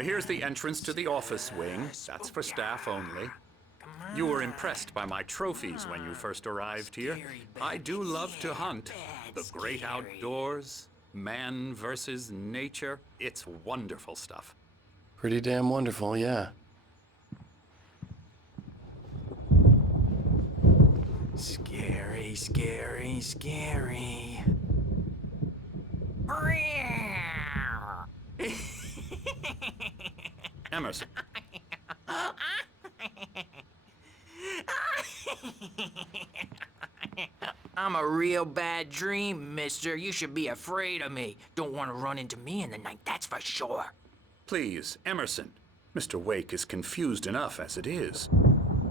Here's the entrance to the office wing. That's for staff only. You were impressed by my trophies when you first arrived here. I do love to hunt. The great outdoors, man versus nature. It's wonderful stuff. Pretty damn wonderful, yeah. Scary, scary, scary. Emerson. I'm a real bad dream, mister. You should be afraid of me. Don't want to run into me in the night, that's for sure. Please, Emerson. Mr. Wake is confused enough as it is.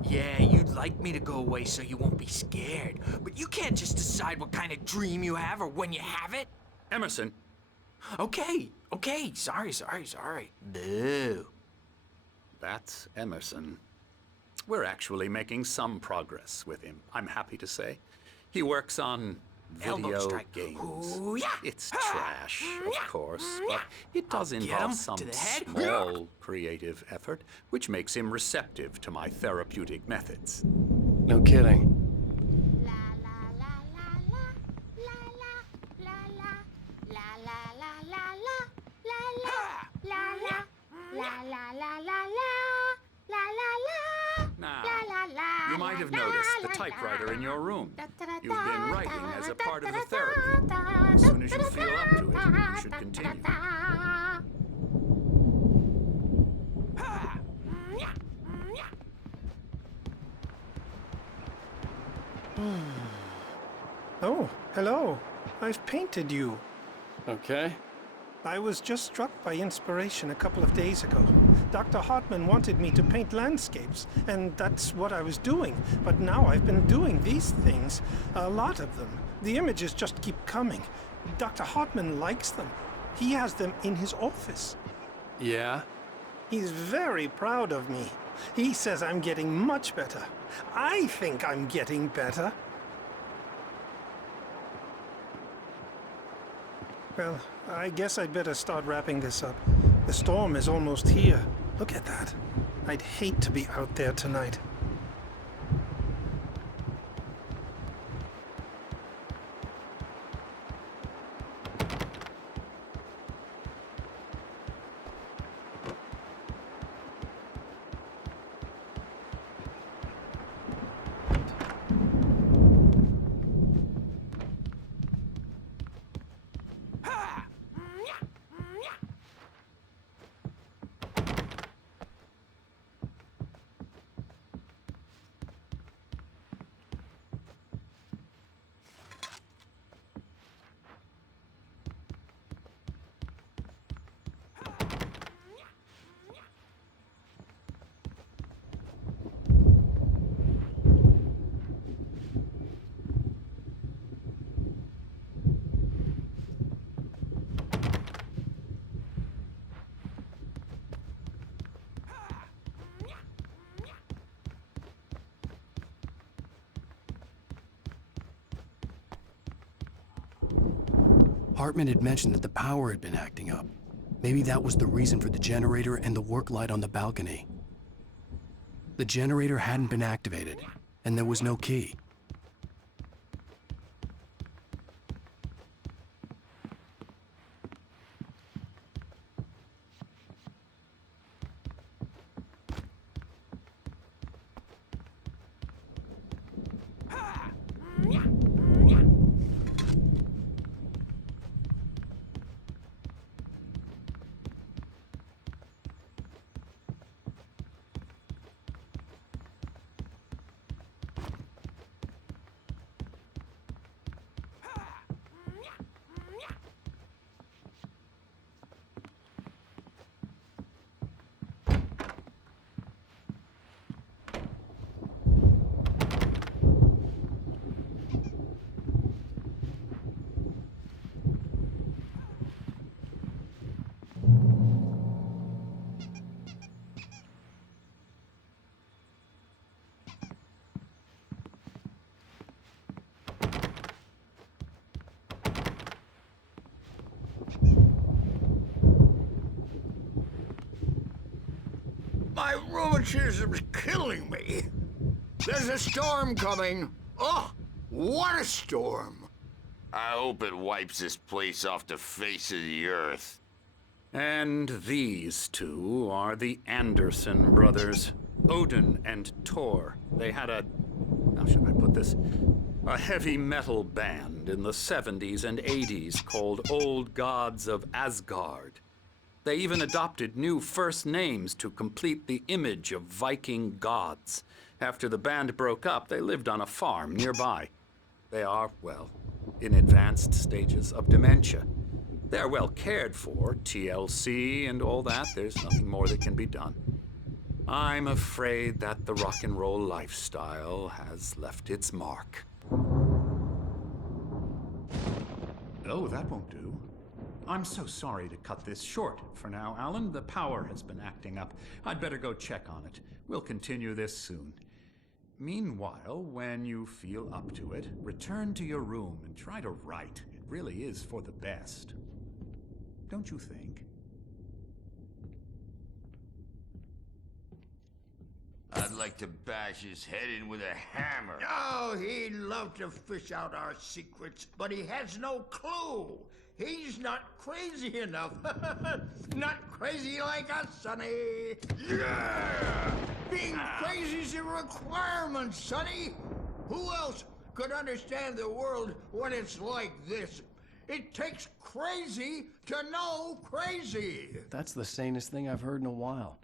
Yeah, you'd like me to go away so you won't be scared. But you can't just decide what kind of dream you have or when you have it. Emerson. Okay. Sorry. Boo. That's Emerson. We're actually making some progress with him, I'm happy to say. He works on Elbow video strike. games. Ooh, yeah. It's trash, of course, but it does I'll get involve him some to the head. small creative effort, which makes him receptive to my therapeutic methods. No kidding. La la la la la la la la la la la la la la la la la la la Now, you might have noticed the typewriter in your room. You've been writing as a part of the therapy. As soon as you feel up to it, you should continue. Oh, hello. I've painted you. Okay. I was just struck by inspiration a couple of days ago. Dr. Hartman wanted me to paint landscapes, and that's what I was doing. But now I've been doing these things, a lot of them. The images just keep coming. Dr. Hartman likes them. He has them in his office. Yeah? He's very proud of me. He says I'm getting much better. I think I'm getting better. Well, I guess I'd better start wrapping this up. The storm is almost here. Look at that. I'd hate to be out there tonight. Hartman had mentioned that the power had been acting up. Maybe that was the reason for the generator and the work light on the balcony. The generator hadn't been activated, and there was no key. My rheumatism's killing me. There's a storm coming. Oh, what a storm. I hope it wipes this place off the face of the earth. And these two are the Anderson brothers, Odin and Thor. They had how should I put this? A heavy metal band in the 70s and 80s called Old Gods of Asgard. They even adopted new first names to complete the image of Viking gods. After the band broke up, they lived on a farm nearby. They are, well, in advanced stages of dementia. They're well cared for, TLC and all that. There's nothing more that can be done. I'm afraid that the rock and roll lifestyle has left its mark. Oh, that won't do. I'm so sorry to cut this short for now, Alan. The power has been acting up. I'd better go check on it. We'll continue this soon. Meanwhile, when you feel up to it, return to your room and try to write. It really is for the best. Don't you think? I'd like to bash his head in with a hammer. Oh, he'd love to fish out our secrets, but he has no clue. He's not crazy enough. Not crazy like us, Sonny. Yeah! Being crazy's a requirement, Sonny. Who else could understand the world when it's like this? It takes crazy to know crazy. That's the sanest thing I've heard in a while.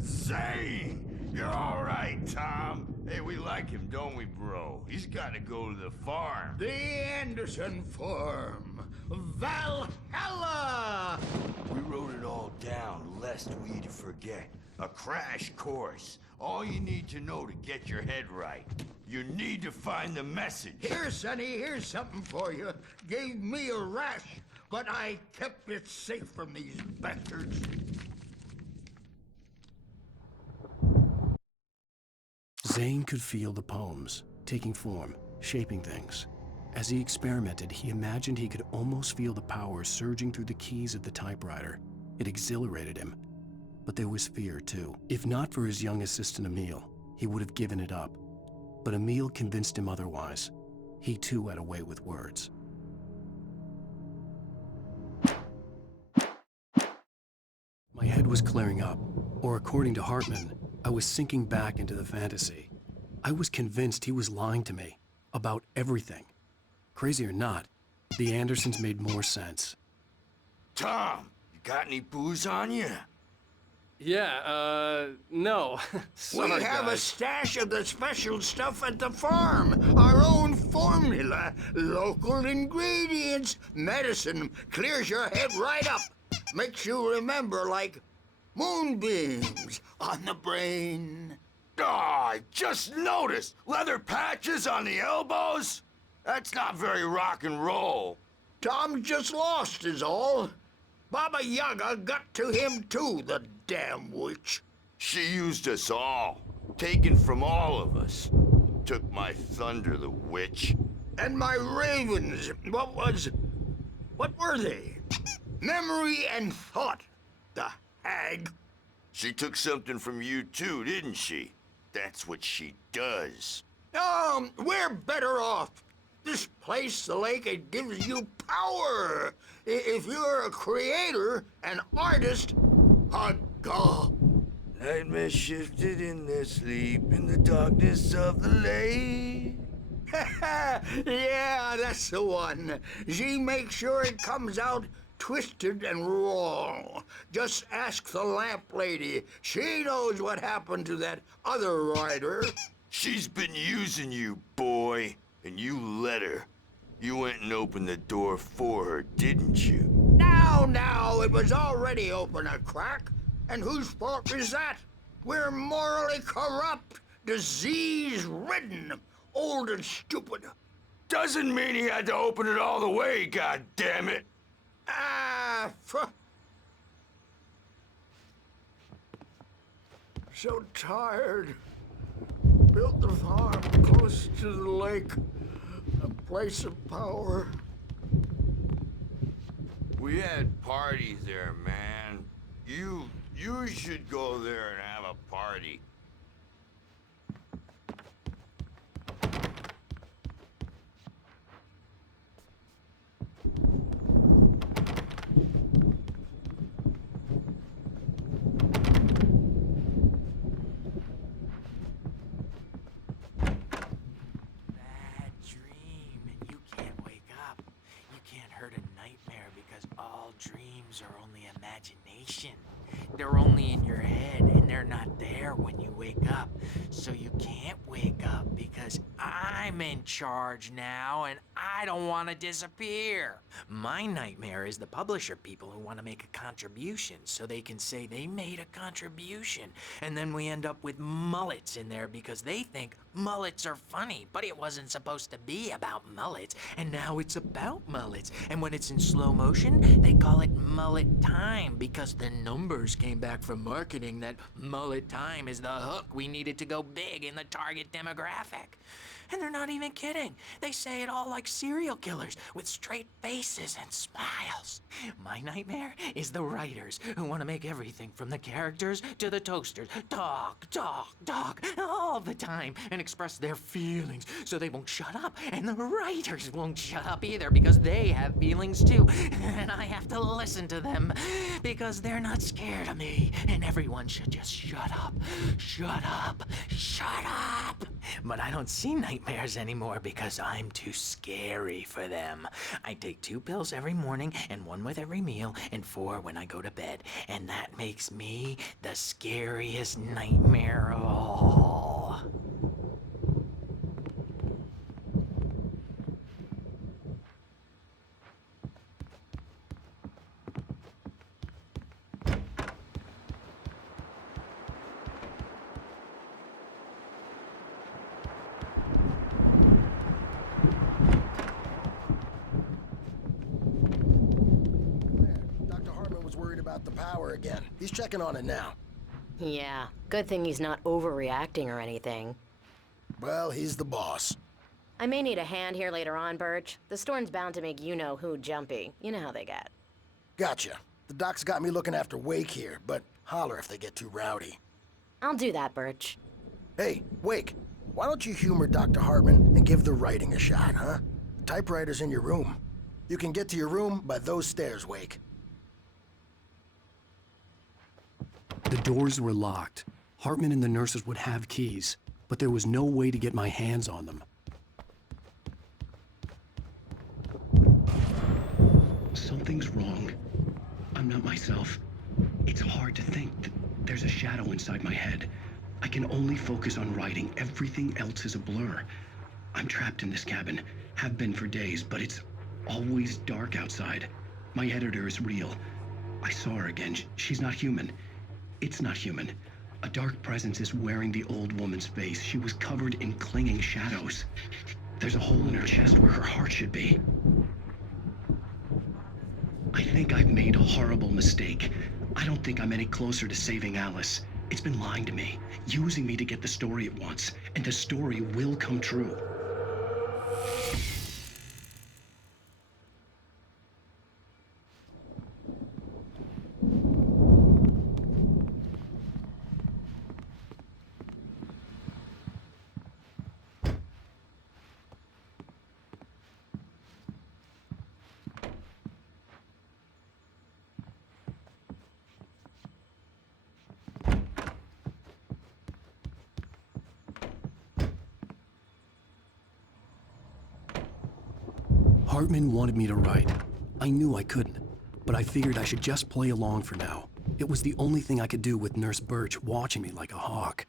Zane! You're all right, Tom. Hey, we like him, don't we, bro? He's got to go to the farm. The Anderson Farm. Valhalla! We wrote it all down, lest we forget. A crash course. All you need to know to get your head right. You need to find the message. Here, Sonny, here's something for you. Gave me a rash, but I kept it safe from these bastards. Zane could feel the poems, taking form, shaping things. As he experimented, he imagined he could almost feel the power surging through the keys of the typewriter. It exhilarated him. But there was fear, too. If not for his young assistant Emil, he would have given it up. But Emil convinced him otherwise. He too had a way with words. My head was clearing up, or according to Hartman, I was sinking back into the fantasy. I was convinced he was lying to me about everything. Crazy or not, the Andersons made more sense. Tom, you got any booze on you? Yeah, no. Sorry, We have a guys. stash of the special stuff at the farm. Our own formula. Local ingredients. Medicine clears your head right up. Makes you remember like moonbeams on the brain. Oh, I just noticed. Leather patches on the elbows? That's not very rock and roll. Tom just lost is all. Baba Yaga got to him too, the damn witch. She used us all. Taken from all of us. Took my thunder, the witch. And my ravens, what were they? Memory and thought, the hag. She took something from you too, didn't she? That's what she does. We're better off. This place, the lake, it gives you power. If you're a creator, an artist, a god. Nightmare shifted in their sleep in the darkness of the lake. Yeah, that's the one. She makes sure it comes out twisted and wrong. Just ask the lamp lady. She knows what happened to that other writer. She's been using you, boy, and you let her. You went and opened the door for her, didn't you? Now, it was already open a crack. And whose fault is that? We're morally corrupt, disease-ridden, old and stupid. Doesn't mean he had to open it all the way, goddammit. So tired. Built the farm close to the lake, a place of power. We had parties there, man. You You should go there and have a party. Bad dream, and you can't wake up. You can't hurt a nightmare because all dreams are only imagination. They're only in your head, and they're not there when you wake up. So you can't wake up because I'm in charge now, and I don't want to disappear. My nightmare is the publisher people who want to make a contribution so they can say they made a contribution, and then we end up with mullets in there because they think mullets are funny, but it wasn't supposed to be about mullets, and now it's about mullets. And when it's in slow motion, they call it mullet time because the numbers came back from marketing that mullet time is the hook we needed to go big in the target demographic. And they're not even kidding. They say it all like serial killers with straight faces and smiles. My nightmare is the writers who want to make everything from the characters to the toasters talk all the time and express their feelings so they won't shut up. And the writers won't shut up either because they have feelings too. And I have to listen to them because they're not scared of me. And everyone should just shut up. Shut up. Shut up. But I don't see nightmares anymore because I'm too scary for them. I take 2 pills every morning and 1 with every meal and 4 when I go to bed. And that makes me the scariest nightmare of all. About the power again. He's checking on it now. Yeah, good thing he's not overreacting or anything. Well, he's the boss. I may need a hand here later on, Birch. The storm's bound to make you-know-who jumpy. You know how they get. Gotcha. The doc's got me looking after Wake here, but holler if they get too rowdy. I'll do that, Birch. Hey, Wake, why don't you humor Dr. Hartman and give the writing a shot, huh? The typewriter's in your room. You can get to your room by those stairs, Wake. The doors were locked. Hartman and the nurses would have keys, but there was no way to get my hands on them. Something's wrong. I'm not myself. It's hard to think that there's a shadow inside my head. I can only focus on writing. Everything else is a blur. I'm trapped in this cabin, have been for days, but it's always dark outside. My editor is real. I saw her again. She's not human. It's not human. A dark presence is wearing the old woman's face. She was covered in clinging shadows. There's a hole in her chest where her heart should be. I think I've made a horrible mistake. I don't think I'm any closer to saving Alice. It's been lying to me, using me to get the story it wants, and the story will come true. Hartman wanted me to write. I knew I couldn't, but I figured I should just play along for now. It was the only thing I could do with Nurse Birch watching me like a hawk.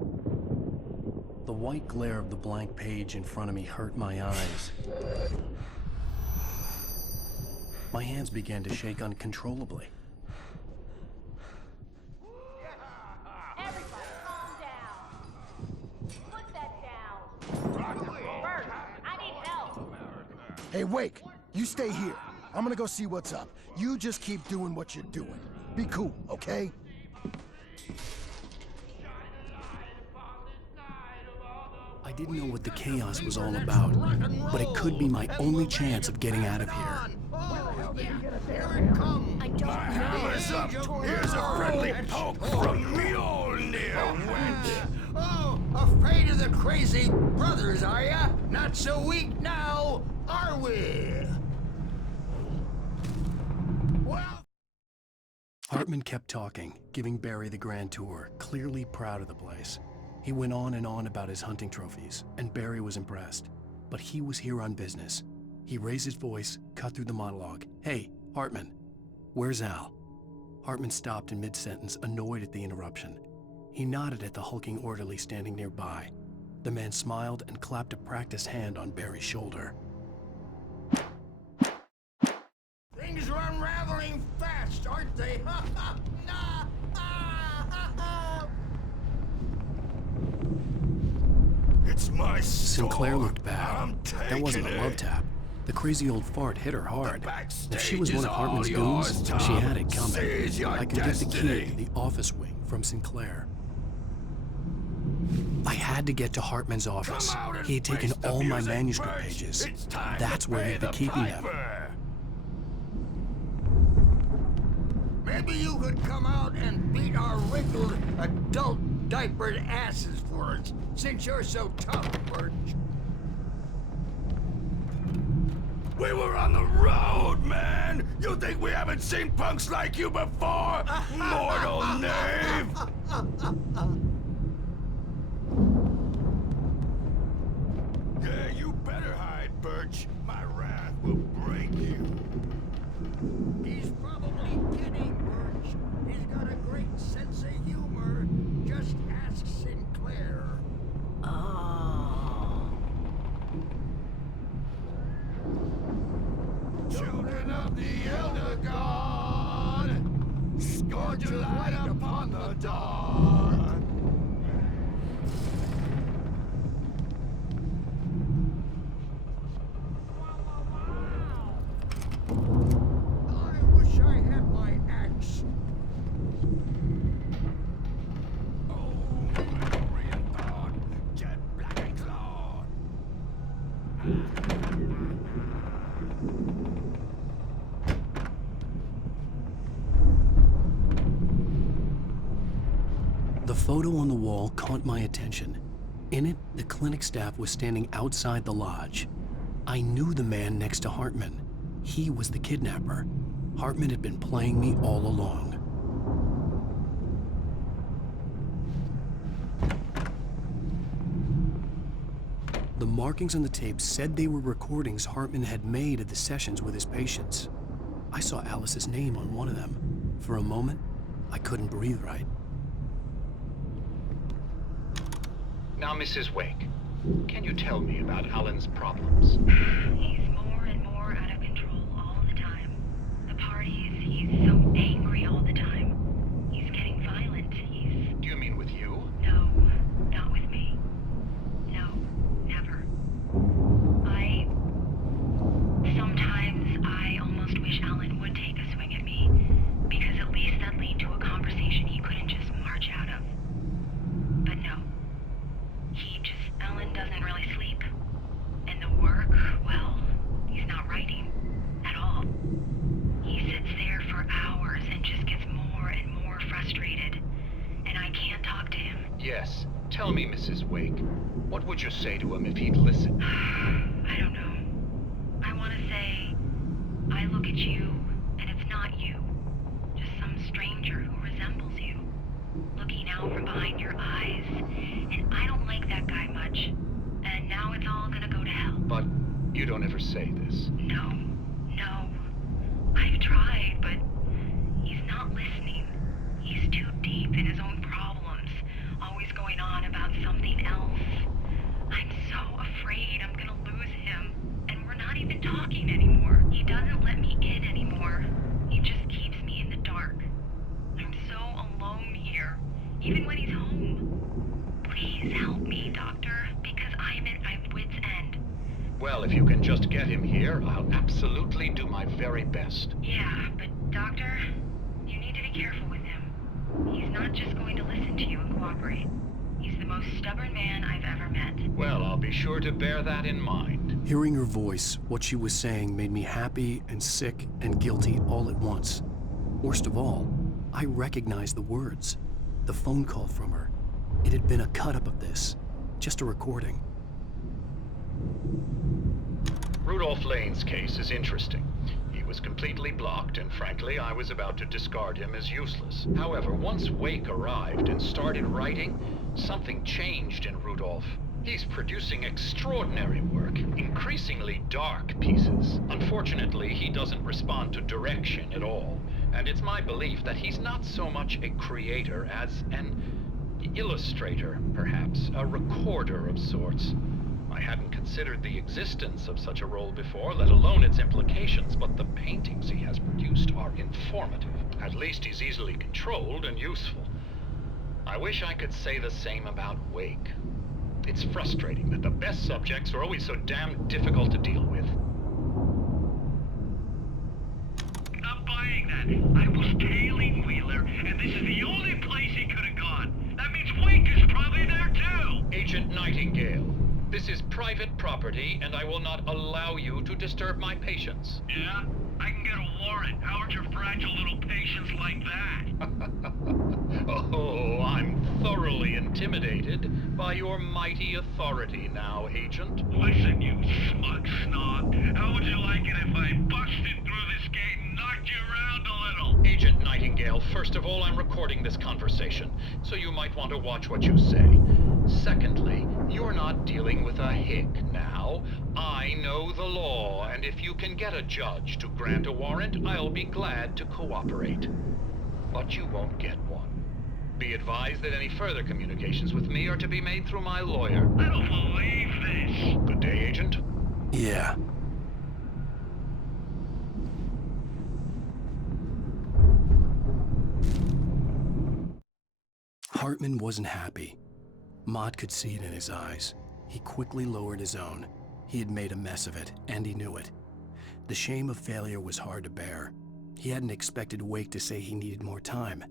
The white glare of the blank page in front of me hurt my eyes. My hands began to shake uncontrollably. Hey, Wake, you stay here. I'm gonna go see what's up. You just keep doing what you're doing. Be cool, okay? I didn't know what the chaos was all about, but it could be my only chance of getting out of here. Here it comes. I don't know. Here's a friendly poke from Mjolnir, wench. Oh, afraid of the crazy brothers, are ya? Not so weak now, are we? Well... Hartman kept talking, giving Barry the grand tour, clearly proud of the place. He went on and on about his hunting trophies, and Barry was impressed. But he was here on business. He raised his voice, cut through the monologue. Hey, Hartman, where's Al? Hartman stopped in mid-sentence, annoyed at the interruption. He nodded at the hulking orderly standing nearby. The man smiled and clapped a practiced hand on Barry's shoulder. Things are unraveling fast, aren't they? It's my sword. Sinclair looked bad. I'm That wasn't a taking love it. tap. The crazy old fart hit her hard. If she was backstage one of is Hartman's all goons, yours, she Tom. had it coming. Seize your I could get the key destiny. to the office wing from Sinclair. I had to get to Hartman's office. Come out and He had taken face the all my music, manuscript Birch. pages. It's time That's to where pay he'd be the keeping them. piper. Maybe you could come out and beat our wrinkled adult diapered asses for us, since you're so tough, Birch. We were on the road, man! You think we haven't seen punks like you before? Mortal knave! Yeah, you better hide, Birch. My wrath will break you. He's probably kidding, Birch. He's got a great sense of humor. Just ask Sinclair. Children of the Elder God, scourge your light upon the dark. I wish I had my axe. Oh, memory and thought, jet black and clawed. The photo on the wall caught my attention. In it, the clinic staff was standing outside the lodge. I knew the man next to Hartman. He was the kidnapper. Hartman had been playing me all along. The markings on the tape said they were recordings Hartman had made of the sessions with his patients. I saw Alice's name on one of them. For a moment, I couldn't breathe right. Now, Mrs. Wake, can you tell me about Alan's problems? He's more and more out of control all the time. The parties, he's so angry all the time. He's getting violent. Do you mean with you? No, not with me. No, never. Sometimes I almost wish Alan would take a swing at me, because at least that'd lead to a conversation he couldn't just march out of. But no. Alan doesn't really sleep. And the work, well, he's not writing at all. He sits there for hours and just gets more and more frustrated. And I can't talk to him. Yes. Tell me, Mrs. Wake, what would you say to him if he'd listen? I don't know. I want to say, I look at you, and it's not you. Just some stranger who resembles you. Looking out from behind your eyes, and I don't like that guy much. And now it's all gonna go to hell. But you don't ever say this. No. I've tried, but he's not listening. He's too deep in his own problems, always going on about something else. I'm so afraid I'm gonna lose him, and we're not even talking anymore. He doesn't let me in anymore. He just keeps me in the dark. I'm so alone here, even when he's home. Please help me, Doctor, because I'm at my wit's end. Well, if you can just get him here, I'll absolutely do my very best. Yeah, but Doctor, you need to be careful with him. He's not just going to listen to you and cooperate. He's the most stubborn man I've ever met. Well, I'll be sure to bear that in mind. Hearing her voice, what she was saying made me happy and sick and guilty all at once. Worst of all, I recognized the words. The phone call from her. It had been a cut-up of this. Just a recording. Rudolph Lane's case is interesting. He was completely blocked, and frankly, I was about to discard him as useless. However, once Wake arrived and started writing, something changed in Rudolph. He's producing extraordinary work, increasingly dark pieces. Unfortunately, he doesn't respond to direction at all, and it's my belief that he's not so much a creator as an illustrator, perhaps, a recorder of sorts. I hadn't considered the existence of such a role before, let alone its implications, but the paintings he has produced are informative. At least he's easily controlled and useful. I wish I could say the same about Wake. It's frustrating that the best subjects are always so damn difficult to deal with. Not buying that. I was tailing Wheeler, and this is the only place he could have gone. That means Wake is probably there too! Agent Nightingale, this is private property, and I will not allow you to disturb my patients. Yeah? I can get a warrant. How would your fragile little patients like that? Oh, I'm thoroughly intimidated by your mighty authority now, Agent. Listen, you smug snob. How would you like it if I busted through this gate and knocked you around a little? Agent Nightingale, first of all, I'm recording this conversation, so you might want to watch what you say. Secondly, you're not dealing with a hick now. I know the law, and if you can get a judge to grant a warrant, I'll be glad to cooperate. But you won't get one. Be advised that any further communications with me are to be made through my lawyer. I don't believe this. Good day, Agent. Yeah. Hartman wasn't happy. Mott could see it in his eyes. He quickly lowered his own. He had made a mess of it, and he knew it. The shame of failure was hard to bear. He hadn't expected Wake to say he needed more time,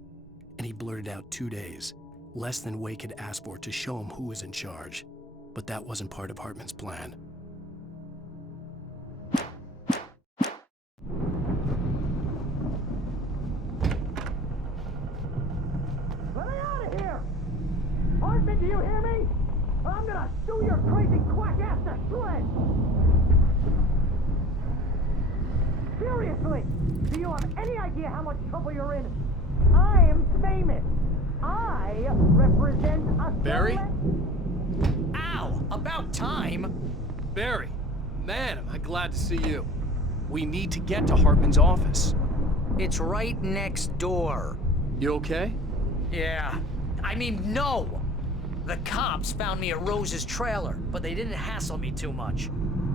and he blurted out 2 days, less than Wake had asked for to show him who was in charge. But that wasn't part of Hartman's plan. Let me out of here! Hartman, do you hear me? I'm gonna sue your crazy quack-ass to shreds! Seriously, do you have any idea how much trouble you're in? I'm famous. I represent a... Barry? Ow! About time! Barry, man, am I glad to see you. We need to get to Hartman's office. It's right next door. You okay? Yeah. I mean, no! The cops found me at Rose's trailer, but they didn't hassle me too much.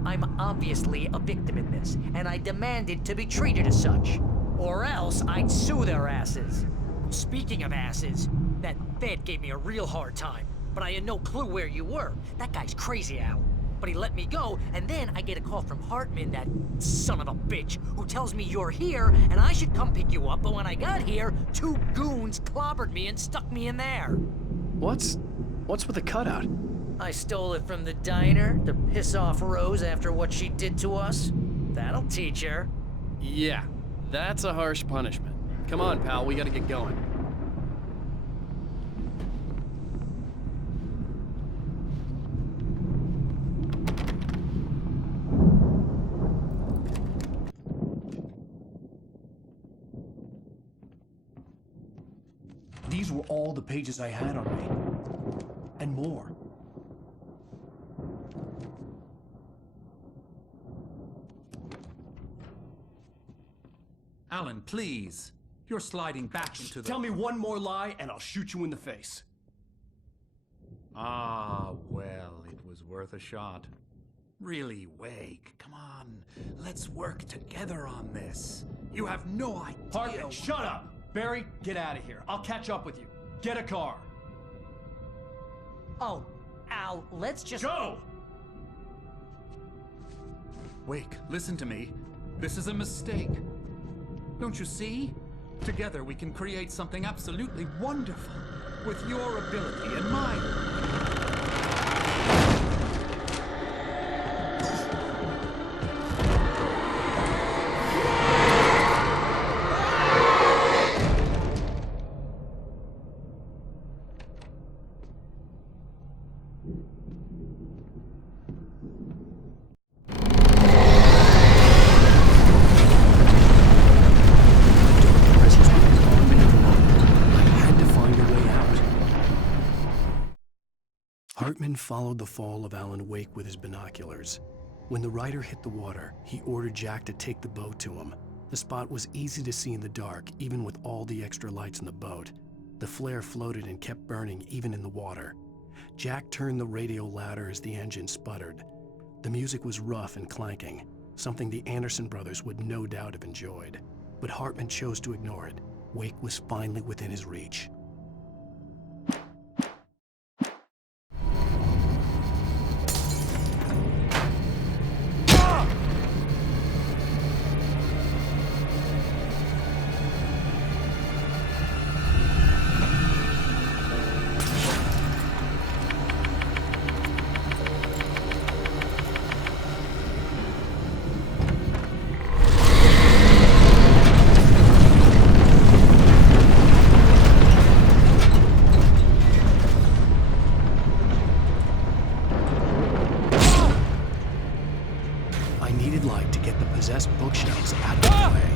I'm obviously a victim in this, and I demanded to be treated as such. Or else I'd sue their asses. Speaking of asses, that Fed gave me a real hard time, but I had no clue where you were. That guy's crazy, Al. But he let me go, and then I get a call from Hartman, that son of a bitch, who tells me you're here, and I should come pick you up, but when I got here, 2 goons clobbered me and stuck me in there. What's with the cutout? I stole it from the diner to piss off Rose after what she did to us. That'll teach her. Yeah, that's a harsh punishment. Come on, pal, we gotta get going. These were all the pages I had on me. And more. Alan, please. You're sliding back into the... Tell me one more lie and I'll shoot you in the face. Ah, well, it was worth a shot. Really, Wake, come on. Let's work together on this. You have no idea... Hartman, shut up! Barry, get out of here. I'll catch up with you. Get a car. Oh, Al, let's just... Go! Wake, listen to me. This is a mistake. Don't you see? Together we can create something absolutely wonderful. with your ability and mine. Hartman followed the fall of Alan Wake with his binoculars. When the rider hit the water, he ordered Jack to take the boat to him. The spot was easy to see in the dark, even with all the extra lights in the boat. The flare floated and kept burning even in the water. Jack turned the radio louder as the engine sputtered. The music was rough and clanking, something the Anderson brothers would no doubt have enjoyed. But Hartman chose to ignore it. Wake was finally within his reach. Bookshelves out of the way.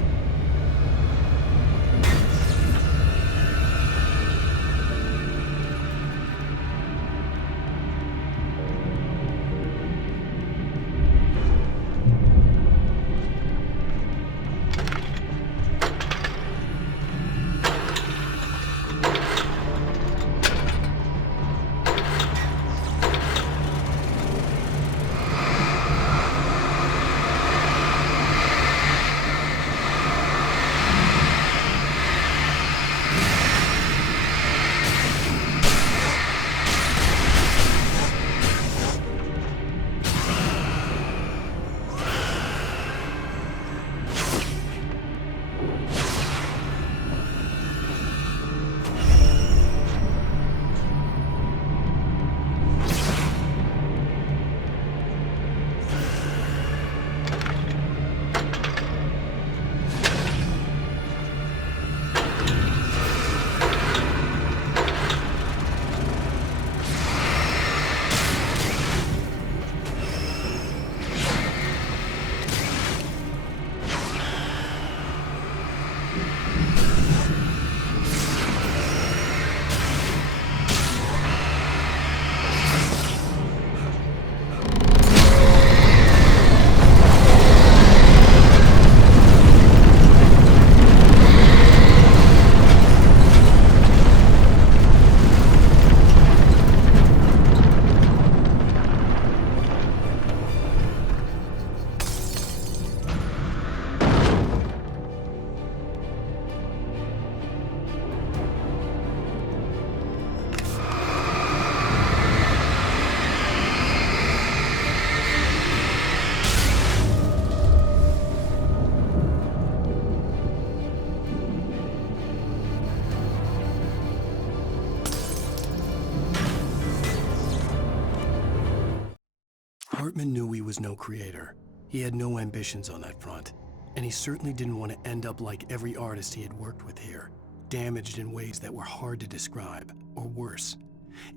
Hartman knew he was no creator. He had no ambitions on that front, and he certainly didn't want to end up like every artist he had worked with here, damaged in ways that were hard to describe, or worse.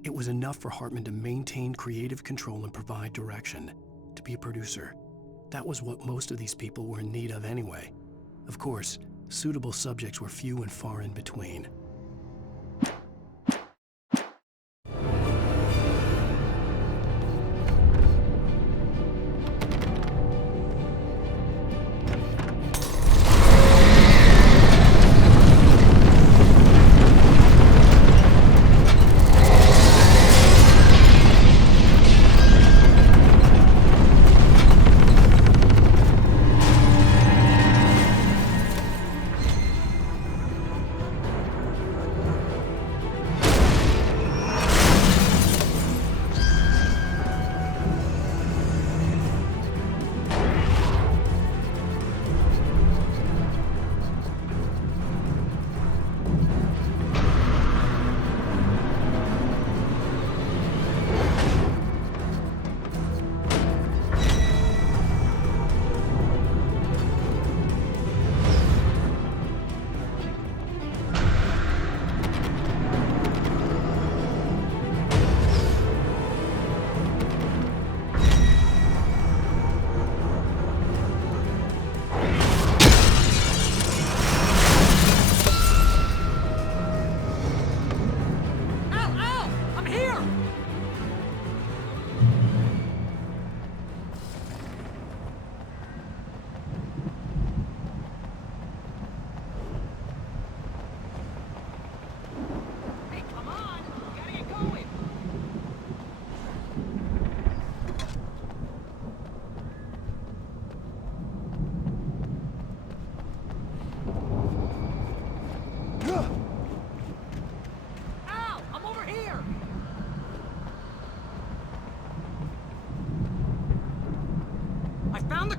It was enough for Hartman to maintain creative control and provide direction, to be a producer. That was what most of these people were in need of anyway. Of course, suitable subjects were few and far in between.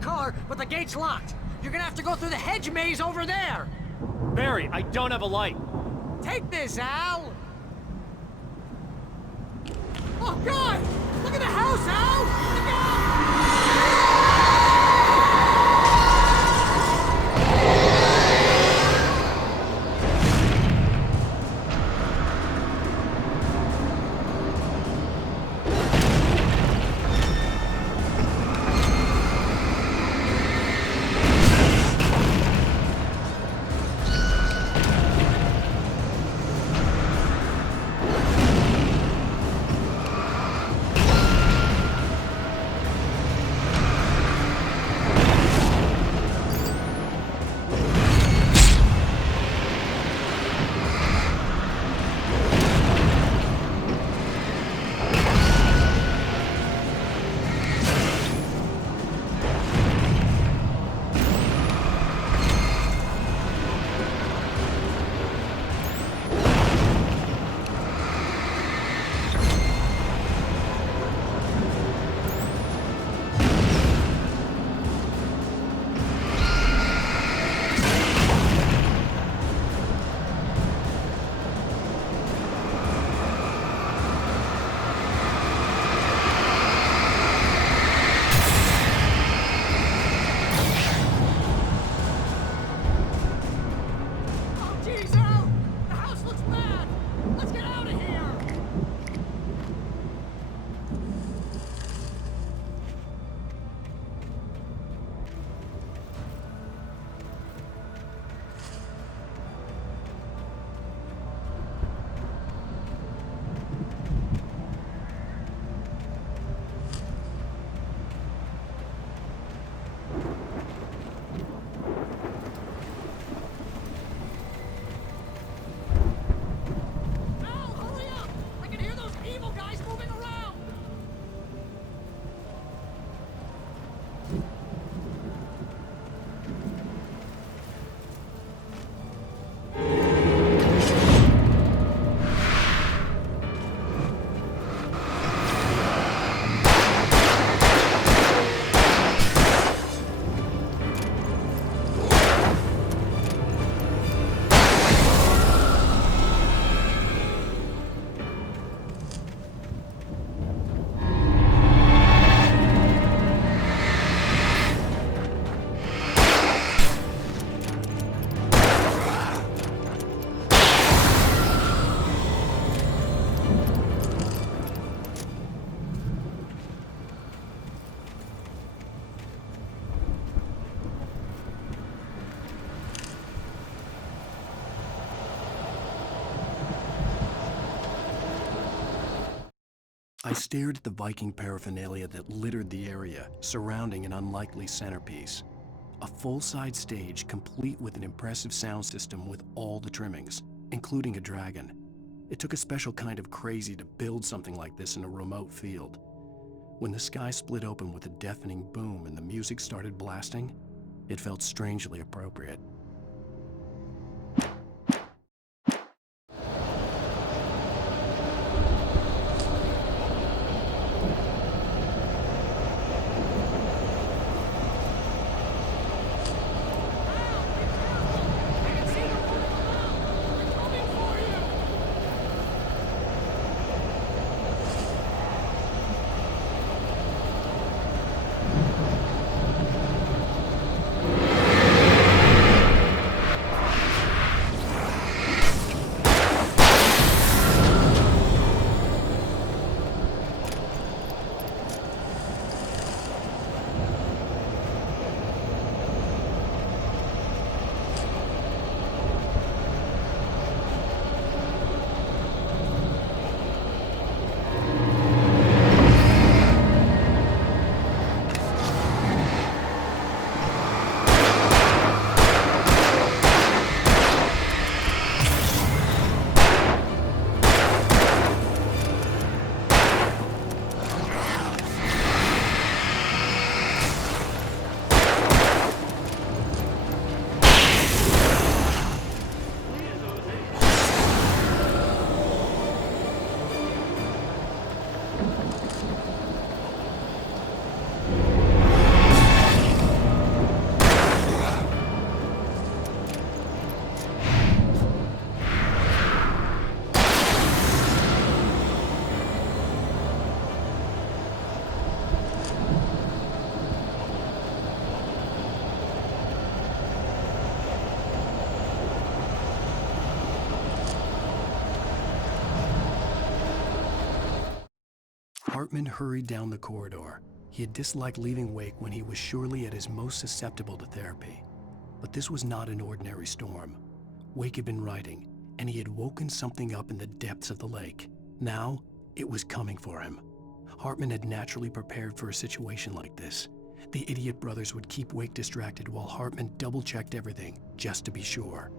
car, but the gate's locked. You're gonna have to go through the hedge maze over there. Barry, I don't have a light. Take this, Al! Oh, God! Look at the house, Al! Look out! I stared at the Viking paraphernalia that littered the area, surrounding an unlikely centerpiece. A full-size stage complete with an impressive sound system with all the trimmings, including a dragon. It took a special kind of crazy to build something like this in a remote field. When the sky split open with a deafening boom and the music started blasting, it felt strangely appropriate. Hartman hurried down the corridor. He had disliked leaving Wake when he was surely at his most susceptible to therapy. But this was not an ordinary storm. Wake had been writing, and he had woken something up in the depths of the lake. Now, it was coming for him. Hartman had naturally prepared for a situation like this. The idiot brothers would keep Wake distracted while Hartman double-checked everything, just to be sure.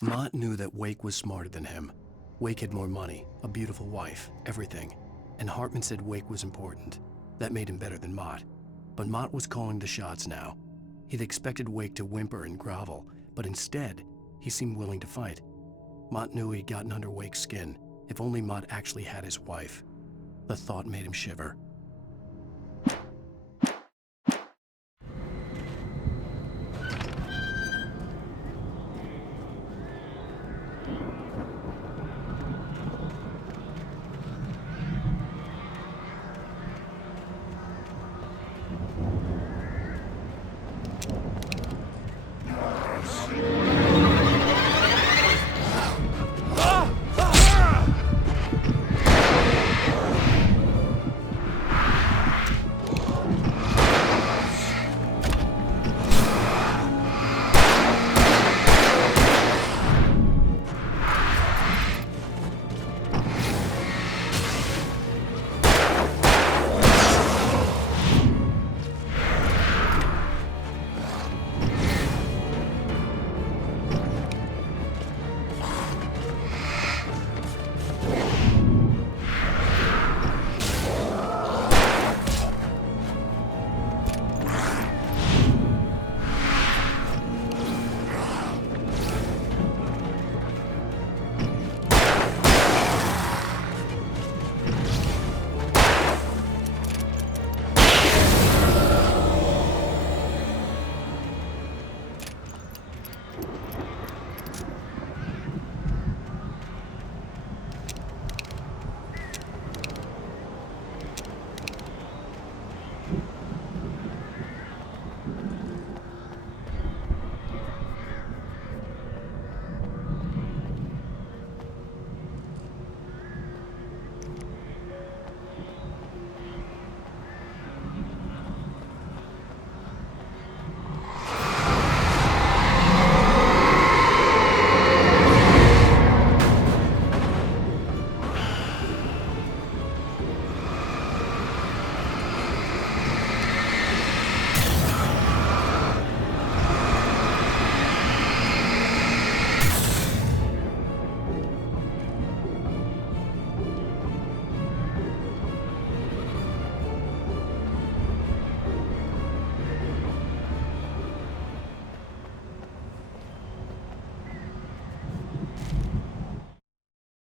Mott knew that Wake was smarter than him. Wake had more money, a beautiful wife, everything. And Hartman said Wake was important. That made him better than Mott. But Mott was calling the shots now. He'd expected Wake to whimper and grovel, but instead, he seemed willing to fight. Mott knew he'd gotten under Wake's skin. If only Mott actually had his wife. The thought made him shiver.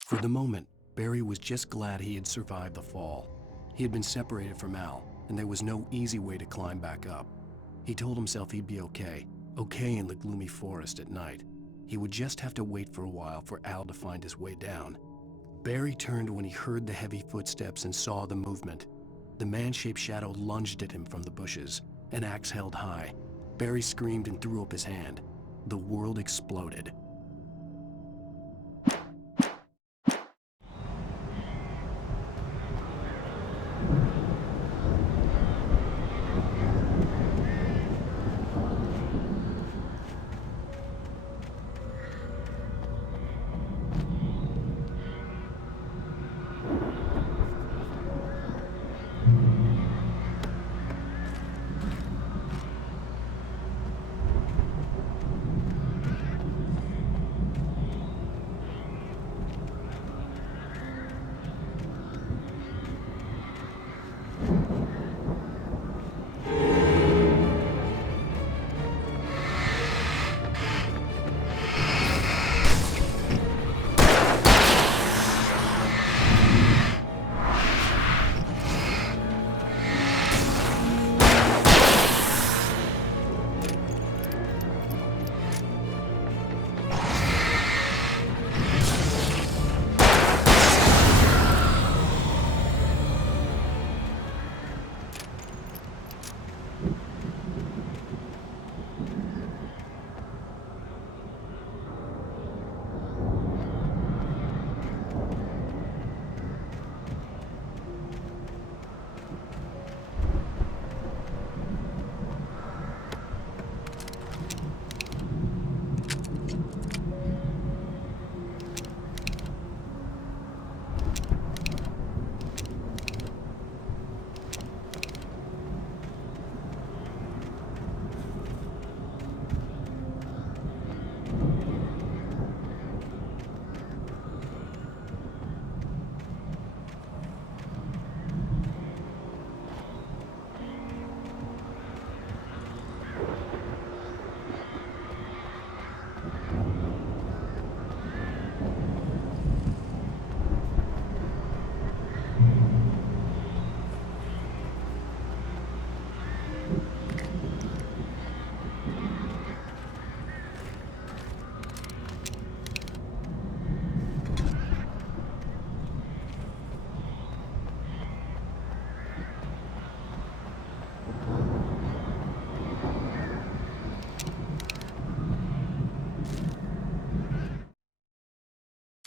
For the moment, Barry was just glad he had survived the fall. He had been separated from Al, and there was no easy way to climb back up. He told himself he'd be okay in the gloomy forest at night. He would just have to wait for a while for Al to find his way down. Barry turned when he heard the heavy footsteps and saw the movement. The man-shaped shadow lunged at him from the bushes, an axe held high. Barry screamed and threw up his hand. The world exploded.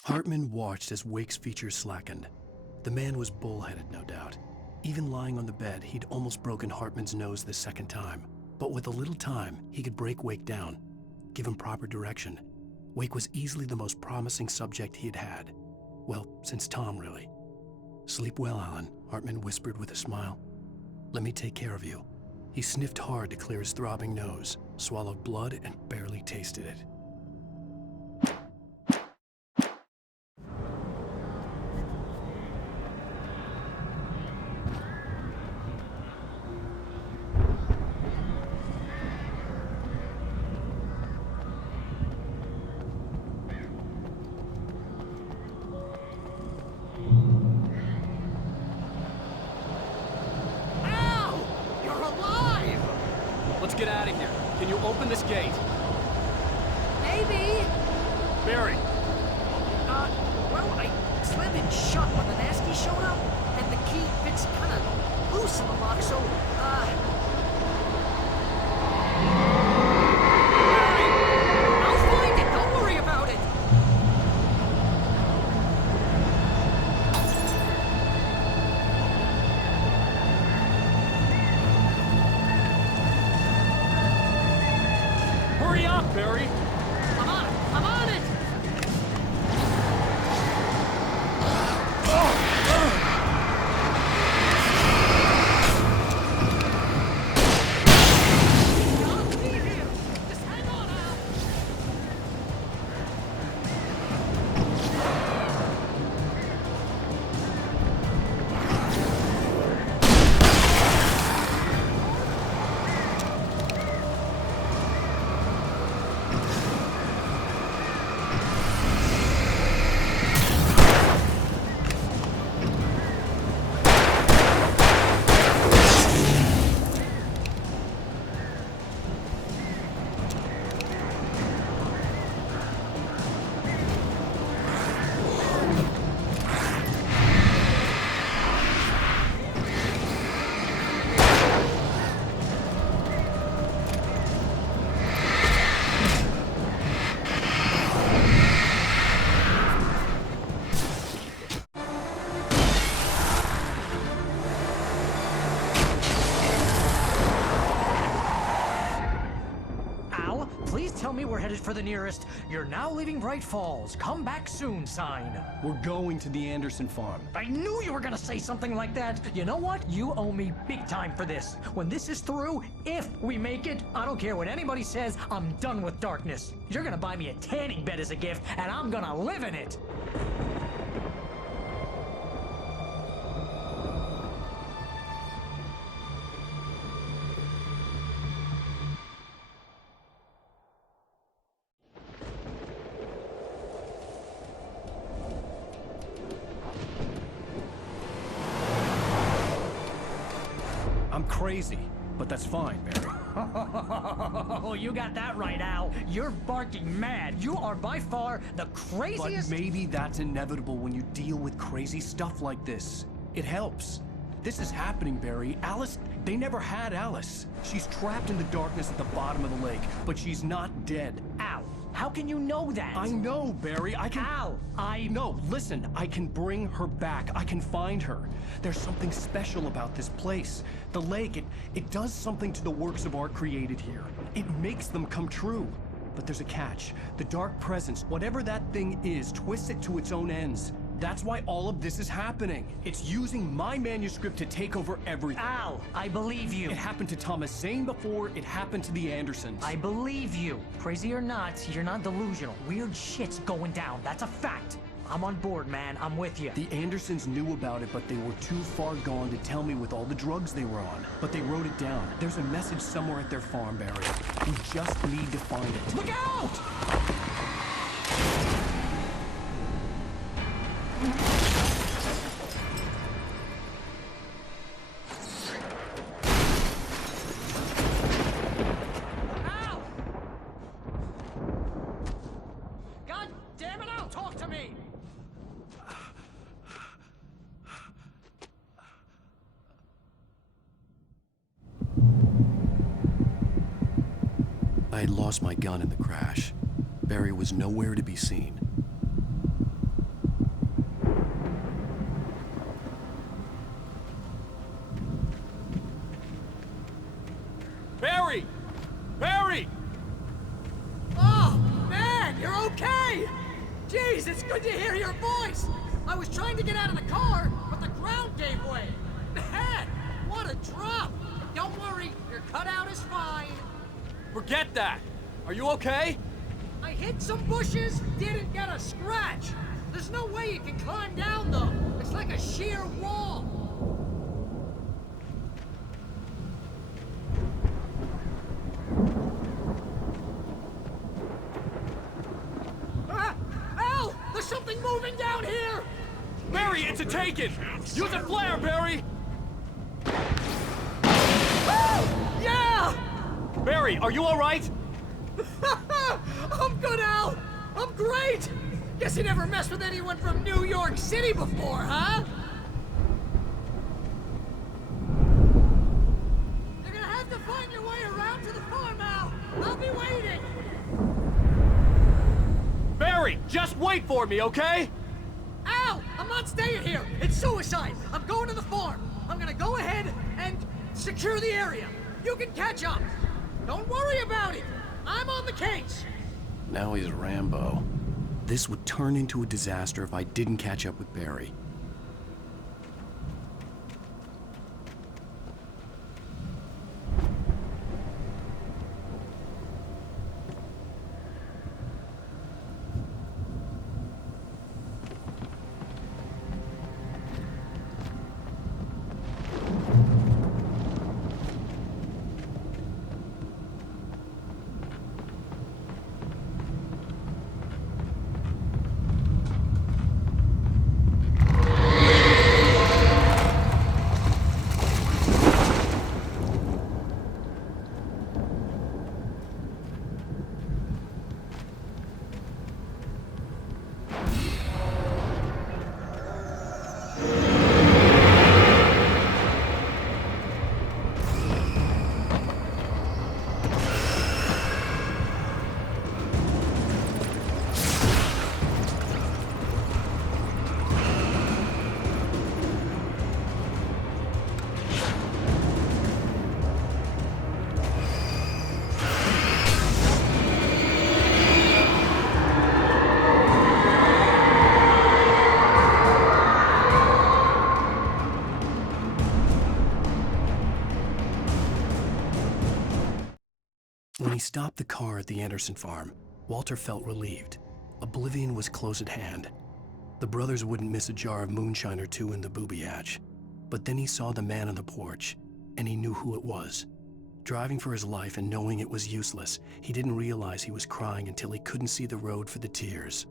Hartman watched as Wake's features slackened. The man was bullheaded, no doubt. Even lying on the bed, he'd almost broken Hartman's nose the second time. But with a little time, he could break Wake down, give him proper direction. Wake was easily the most promising subject he had had. Well, since Tom, really. "Sleep well, Alan," Hartman whispered with a smile. "Let me take care of you." He sniffed hard to clear his throbbing nose, swallowed blood, and barely tasted it. Let's get out of here. Can you open this gate? Maybe. Barry! Well, I slammed it shut when the Nasty showed up, and the key fits kind of loose in the lock, so, I'll find it. Don't worry about it. Hurry up, Barry! I'm on it. I'm on it. Please tell me we're headed for the nearest "You're now leaving Bright Falls. Come back soon" sign. We're going to the Anderson farm. I knew you were gonna say something like that. You know what? You owe me big time for this. When this is through, if we make it, I don't care what anybody says, I'm done with darkness. You're gonna buy me a tanning bed as a gift, and I'm gonna live in it. I'm crazy, but that's fine, Barry. Oh, you got that right, Al. You're barking mad. You are by far the craziest. But maybe that's inevitable when you deal with crazy stuff like this. It helps. This is happening, Barry. Alice, they never had Alice. She's trapped in the darkness at the bottom of the lake, but she's not dead. Al, how can you know that? I know, Barry. I can... Al, No, listen. I can bring her back. I can find her. There's something special about this place. The lake, it does something to the works of art created here. It makes them come true. But there's a catch. The dark presence, whatever that thing is, twists it to its own ends. That's why all of this is happening. It's using my manuscript to take over everything. Al, I believe you. It happened to Thomas Zane before, it happened to the Andersons. I believe you. Crazy or not, you're not delusional. Weird shit's going down. That's a fact. I'm on board, man. I'm with you. The Andersons knew about it, but they were too far gone to tell me with all the drugs they were on. But they wrote it down. There's a message somewhere at their farm, Barry. We just need to find it. Look out! Al! God damn it, Al! Talk to me! I had lost my gun in the crash. Barry was nowhere to be seen. Barry! Barry! Oh, man, you're okay! Jeez, it's good to hear your voice! I was trying to get out of the car, but the ground gave way. Man, what a drop! Don't worry, your cutout is fine. Forget that! Are you okay? I hit some bushes, didn't get a scratch. There's no way you can climb down, though. It's like a sheer wall. Al! There's something moving down here! Barry, it's a Taken! Use a flare, Barry! Yeah! Barry, are you alright? I'm good, Al! I'm great! Guess you never messed with anyone from New York City before, huh? You're gonna have to find your way around to the farm, Al! I'll be waiting! Barry, just wait for me, okay? Al! I'm not staying here! It's suicide! I'm going to the farm! I'm gonna go ahead and secure the area! You can catch up! Don't worry about it! I'm on the case! Now he's Rambo. This would turn into a disaster if I didn't catch up with Barry. When he stopped the car at the Anderson farm, Walter felt relieved. Oblivion was close at hand. The brothers wouldn't miss a jar of moonshine or two in the booby hatch. But then he saw the man on the porch, and he knew who it was. Driving for his life and knowing it was useless, he didn't realize he was crying until he couldn't see the road for the tears.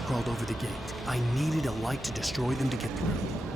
crawled over the gate. I needed a light to destroy them to get through.